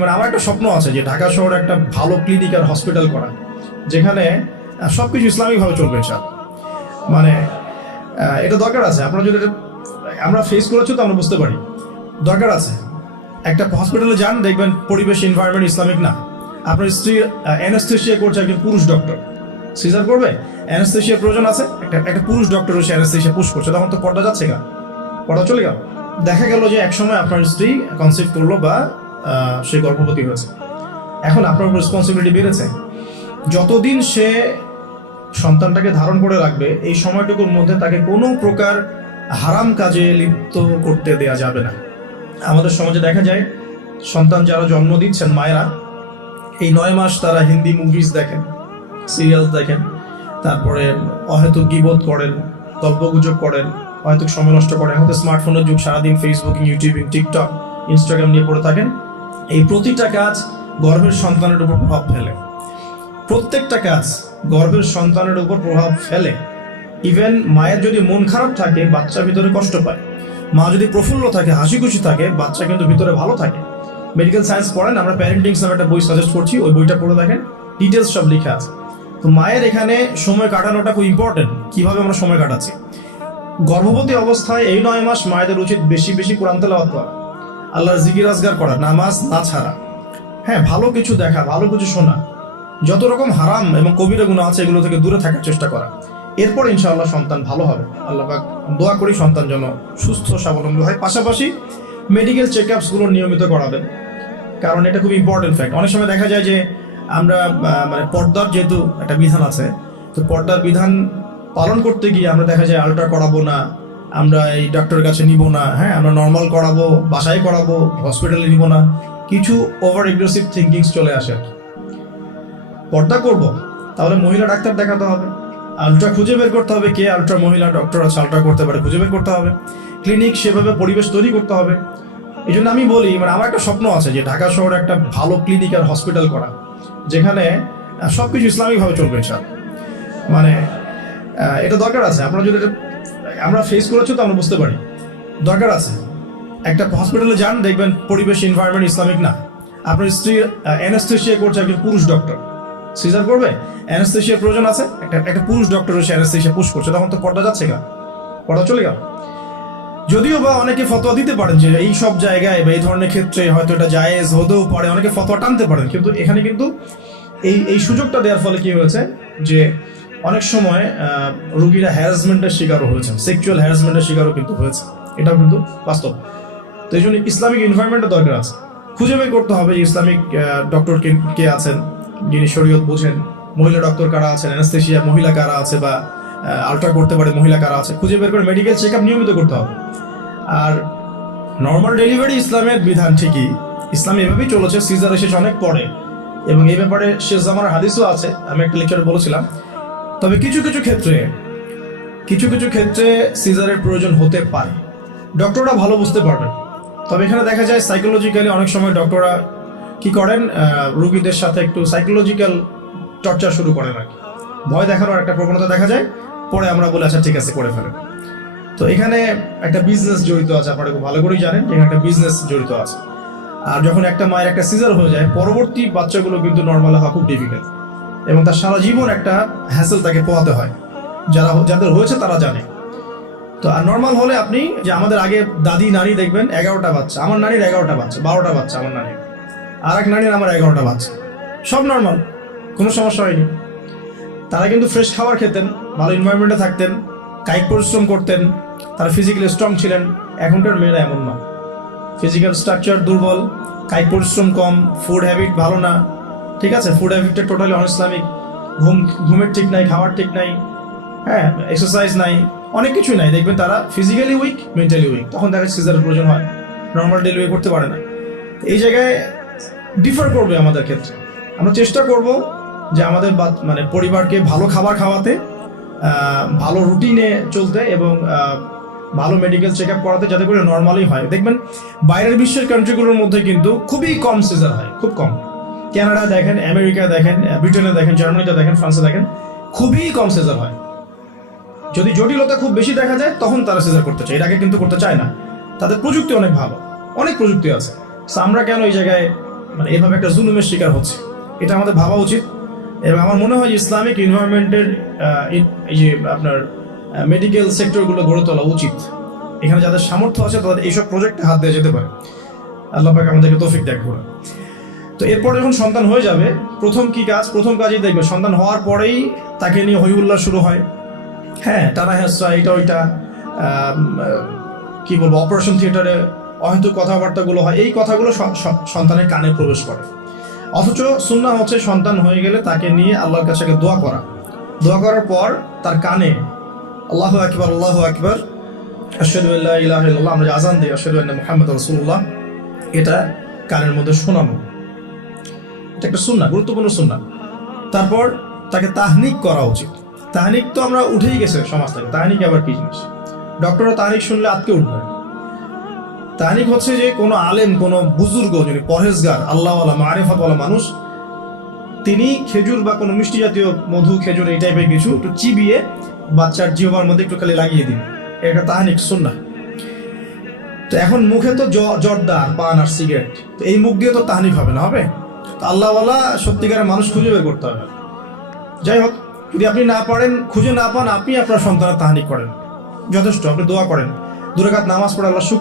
মানে আমার একটা স্বপ্ন আছে যে ঢাকা শহরে একটা ভালো ক্লিনিক আর হসপিটাল করা, যেখানে সবকিছু ইসলামিকভাবে চলবে ইনশাআল্লাহ। মানে এটা দরকার আছে। আপনারা যদি আমরা ফেস করেছি তো আমরা বুঝতে পারি দরকার আছে। একটা হসপিটালে যান, দেখবেন পরিবেশ এনভায়রনমেন্ট ইসলামিক না। আপনার স্ত্রী অ্যানাস্থেসিয়া করছে, একজন পুরুষ ডক্টর সিজার করবে, অ্যানাস্থেসিয়ার প্রয়োজন আছে, একটা পুরুষ ডক্টর এসে অ্যানাস্থেসিয়া পুশ করছে, তখন তো পর্দা যাচ্ছে গা, পর্দা চলে গেল। দেখা গেল যে একসময় আপনার স্ত্রী কনসিভ করলো বা সে গর্ভবতী হয়েছে, এখন আপনার উপর রেসপন্সিবিলিটি বেড়েছে। যতদিন সে সন্তানটাকে ধারণ করে রাখবে, এই সময়টুকুর মধ্যে তাকে কোনো প্রকার হারাম কাজে লিপ্ত করতে দেয়া যাবে না। আমাদের সমাজে দেখা যায় সন্তান যারা জন্ম দিচ্ছেন মায়েরা, এই 9 মাস তারা হিন্দি মুভিজ দেখেন, সিরিয়াল দেখেন, তারপরে অহেতুক গীবত করেন, গল্পগুজব করেন, অহেতুক সময় নষ্ট করেন। এখন তো স্মার্টফোনের যুগ, সারাদিন ফেসবুকিং, ইউটিউবিং, টিকটক, ইনস্টাগ্রাম নিয়ে পড়ে থাকেন। এই প্রতিটা কাজ গর্ভের সন্তানের উপর প্রভাব ফেলে। প্রত্যেকটা কাজ গর্ভের সন্তানের উপর প্রভাব ফেলে। ইভেন মায়ের যদি মন খারাপ থাকে, বাচ্চা ভিতরে কষ্ট পায়। মা যদি প্রফুল্ল থাকে, হাসি খুশি থাকে, বাচ্চা কিন্তু ভিতরে ভালো থাকে। মেডিকেল সায়েন্স পড়েন, আমরা প্যারেন্টিংস নামে একটা বই সাজেস্ট করছি, ওই বইটা পড়ে দেখেন, ডিটেলস সব লেখা আছে। তো মায়ের এখানে সময় কাটানোটা খুব ইম্পর্টেন্ট। কিভাবে আমরা সময় কাটাচ্ছি গর্ভবতী অবস্থায়, এই 9 মাস মায়েদের উচিত বেশি বেশি কোরআন তেলাওয়াত করা, আল্লাহর জিকির আজগার করা, নামাজ না ছাড়া, হ্যাঁ ভালো কিছু দেখা, ভালো কিছু শোনা, যত রকম হারাম এবং কবিরা গুনাহ আছে এগুলো থেকে দূরে থাকার চেষ্টা করা। এরপর ইনশাআল্লাহ সন্তান ভালো হবে। আল্লাহ পাক দোয়া করি সন্তান যেন সুস্থ স্বাবলম্বী হয়। পাশাপাশি মেডিকেল চেকআপসগুলো নিয়মিত করাবেন, কারণ এটা খুব ইম্পর্টেন্ট ফ্যাক্ট। অনেক সময় দেখা যায় যে আমরা মানে পর্দার যেহেতু একটা বিধান আছে, তো পর্দার বিধান পালন করতে গিয়ে আমরা দেখা যায় আলট্রা করাবো না, আমরা এই ডক্টরের কাছে নিব না, হ্যাঁ আমরা নর্মাল করাবো, বাসায় করাবো, হসপিটালে নিব না, কিছু ওভার এগ্রেসিভ থিঙ্কিংস চলে আসে। পর্দা করব তাহলে মহিলা ডাক্তার দেখাতে হবে, আলট্রা খুঁজে বের করতে হবে, কে আলট্রা মহিলা ডক্টর আছে আলট্রা করতে পারে, খুঁজে বের করতে হবে, ক্লিনিক সেভাবে পরিবেশ তৈরি করতে হবে। এই জন্য আমি বলি, মানে আমার একটা স্বপ্ন আছে যে ঢাকা শহরে একটা ভালো ক্লিনিক আর হসপিটাল করা, যেখানে সবকিছু ইসলামিকভাবে চলবে ইনশাআল্লাহ। মানে এটা দরকার আছে। আপনারা যদি আমরা ফেস করেছি তো আমরা বুঝতে পারি দরকার আছে। একটা হসপিটালে যান, দেখবেন পরিবেশ এনভায়রনমেন্ট ইসলামিক না। আপনার স্ত্রী অ্যানাস্থেসিয়া করছে, একজন পুরুষ ডক্টর সিজার করবে, অ্যানাস্থেসিয়ার প্রয়োজন আছে, একটা পুরুষ ডক্টর এসে অ্যানাস্থেসিয়া পুশ করছে, তখন তো পর্দা যাচ্ছে গা, পর্দা চলে গেল। যদিও বা অনেকে ফতোয়া দিতে পারেন যে এই সব জায়গায় বা এই ধরনের ক্ষেত্রে হয়তো এটা জায়েজ হতেও পারে, অনেকে ফতোয়া টানতে পারেন, কিন্তু এখানে কিন্তু এই সুযোগটা দেওয়ার ফলে কি হয়েছে যে অনেক সময় রোগীরা হ্যারাসমেন্টের শিকারও হয়েছেন, সেক্সুয়াল হ্যারাসমেন্টের শিকারও কিন্তু হয়েছে, এটাও কিন্তু বাস্তব। তো এই জন্য ইসলামিক এনভায়রনমেন্টের দরকার আছে। খুঁজে বের করতে হবে যে ইসলামিক ডক্টর কে আছেন, যিনি শরীয়ত বোঝেন, মহিলা ডক্টর কারা আছেন, অ্যানাস্থেসিয়া মহিলা কারা আছে, বা আলট্রা করতে পারে মহিলা কারা আছে, খুঁজে বের করে মেডিকেল চেক আপ নিয়মিত করতে হবে। আর নর্মাল ডেলিভারি ইসলামের বিধান ঠিকই, ইসলাম এভাবেই চলেছে, সিজার এসেছে অনেক পরে, এবং এই ব্যাপারে শেষ জামানার হাদিসও আছে, আমি একটা লেকচারে বলেছিলাম। তবে কিছু কিছু ক্ষেত্রে সিজারের প্রয়োজন হতে পারে, ডক্টররা ভালো বুঝতে পারবেন। তবে এখানে দেখা যায় সাইকোলজিক্যালি অনেক সময় ডক্টররা কি করেন, রোগীদের সাথে একটু সাইকোলজিক্যাল টর্চার শুরু করেন আর কি, ভয় দেখানোর একটা প্রবণতা দেখা যায়। পরে আমরা বলি আচ্ছা ঠিক আছে করে ফেলেন। তো এখানে একটা বিজনেস জড়িত আছে, আপনারা খুব ভালো করেই জানেন যে একটা বিজনেস জড়িত আছে। আর যখন একটা মায়ের একটা সিজার হয়ে যায়, পরবর্তী বাচ্চাগুলো কিন্তু নর্মাল হওয়া খুব ডিফিকাল্ট, এবং তার সারা জীবন একটা হ্যাসেল তাকে পোহাতে হয়। যাদের হয়েছে তারা জানে। তো আর নর্মাল হলে আপনি যে আমাদের আগে দাদি নানি দেখবেন 11টা বাচ্চা, আমার নানির 11টা বাচ্চা, 12টা বাচ্চা আমার নানির, আর এক নানির আমার 11টা বাচ্চা, সব নর্মাল, কোনো সমস্যা হয়নি। তারা কিন্তু ফ্রেশ খাবার খেতেন, ভালো এনভায়রনমেন্টে থাকতেন, কায়িক পরিশ্রম করতেন, তারা ফিজিক্যালি স্ট্রং ছিলেন। এখনকার মেয়েরা এমন না, ফিজিক্যাল স্ট্রাকচার দুর্বল, কায়িক পরিশ্রম কম, ফুড হ্যাবিট ভালো না, ঠিক আছে, ফুড হ্যাবিটটা টোটালি অনইসলামিক, ঘুমের ঠিক নাই, খাওয়ার ঠিক নাই, হ্যাঁ এক্সারসাইজ নাই, অনেক কিছুই নাই। দেখবেন তারা ফিজিক্যালি উইক, মেন্টালি উইক, তখন দেখা সিজারের প্রয়োজন হয়, নর্মাল ডেলিভারি করতে পারে না। এই জায়গায় ডিফার করবে আমাদের ক্ষেত্রে। আমরা চেষ্টা করব যে আমাদের মানে পরিবারকে ভালো খাবার খাওয়াতে, ভালো রুটিনে চলতে, এবং ভালো মেডিকেল চেক আপ করাতে, যাতে করে নর্মালি হয়। দেখবেন বাইরের বিশ্বের কান্ট্রিগুলোর মধ্যে কিন্তু খুবই কম সিজার হয়, খুব কম। কানাডা দেখেন, আমেরিকা দেখেন, ব্রিটেনে দেখেন, জার্মানিতে দেখেন, ফ্রান্সে দেখেন, খুবই কম সিজার হয়। যদি জটিলতা খুব বেশি দেখা যায় তখন তারা সিজার করতে চায়, এর আগে কিন্তু করতে চায় না। তাদের প্রযুক্তি অনেক ভালো, অনেক প্রযুক্তি আছে। আমরা কেন এই জায়গায় মানে এভাবে একটা জুলুমের শিকার হচ্ছে। এটা আমাদের ভাবা উচিত। এবং আমার মনে হয় যে ইসলামিক এনভায়রনমেন্টের এই যে আপনার মেডিকেল সেক্টরগুলো গড়ে তোলা উচিত। এখানে যাদের সামর্থ্য আছে তাদের এইসব প্রজেক্টে হাত দেওয়া যেতে পারে। আল্লাহ পাক আমাদেরকে তৌফিক দেখ ঘোরা। তো এরপর যখন সন্তান হয়ে যাবে, প্রথম কাজই দেখবে সন্তান হওয়ার পরেই তাকে নিয়ে হই হুল্লাহ শুরু হয়। হ্যাঁ, টানা হেঁচড়া, এটা ওইটা, কি বলবো, অপারেশন থিয়েটারে অহেতুক কথাবার্তাগুলো হয়। এই কথাগুলো সন্তানের কানে প্রবেশ করে। অথচ সুন্নাহ হচ্ছে সন্তান হয়ে গেলে তাকে নিয়ে আল্লাহর কাছে দোয়া করা। দোয়া করার পর তার কানে আল্লাহু আকবার, আল্লাহু আকবার, আশহাদু আল্লা ইলাহা ইল্লাল্লাহ, আমরা যে আযান দিই আশহাদু আন্না মুহাম্মাদুর রাসূলুল্লাহ, এটা কানের মধ্যে শোনানো। এটা একটা সুন্নাহ, গুরুত্বপূর্ণ সুন্নাহ। তারপর তাকে তাহনিক করা উচিত। তাহনিক তো আমরা উঠেই গেছে সমাজ থেকে। তাহনিক আবার কি জিনিস? ডক্টররা তাহনিক শুনলে আটকে উঠবে। তাহনিক হচ্ছে যে কোনো আলেম, কোনো বুজুর্গ, যিনি পরহেজগার, আল্লাহওয়ালা, মারিফাতওয়ালা মানুষ, তিনি খেজুর বা কোনো মিষ্টি জাতীয় মধু, খেজুর, এই টাইপের কিছু একটু চিবিয়ে বাচ্চার জিহ্বার মধ্যে একটু খালি লাগিয়ে দিন। এটা তাহনিক সুন্নাহ। তো এখন মুখে তো জর্দা, পান আর সিগারেট, তো এই মুখ দিয়ে তো তাহনিক হবে না, হবে তো আল্লাহওয়ালা সত্যিকারের মানুষ খুঁজে বের করতে হবে। যাই হোক, যদি আপনি না পারেন, খুঁজে না পান, আপনি আপনার সন্তানের তাহনিক করেন, যথেষ্ট। আপনি দোয়া করেন, 2 রাকাত নামাজ পড়ে আল্লাহ শুকর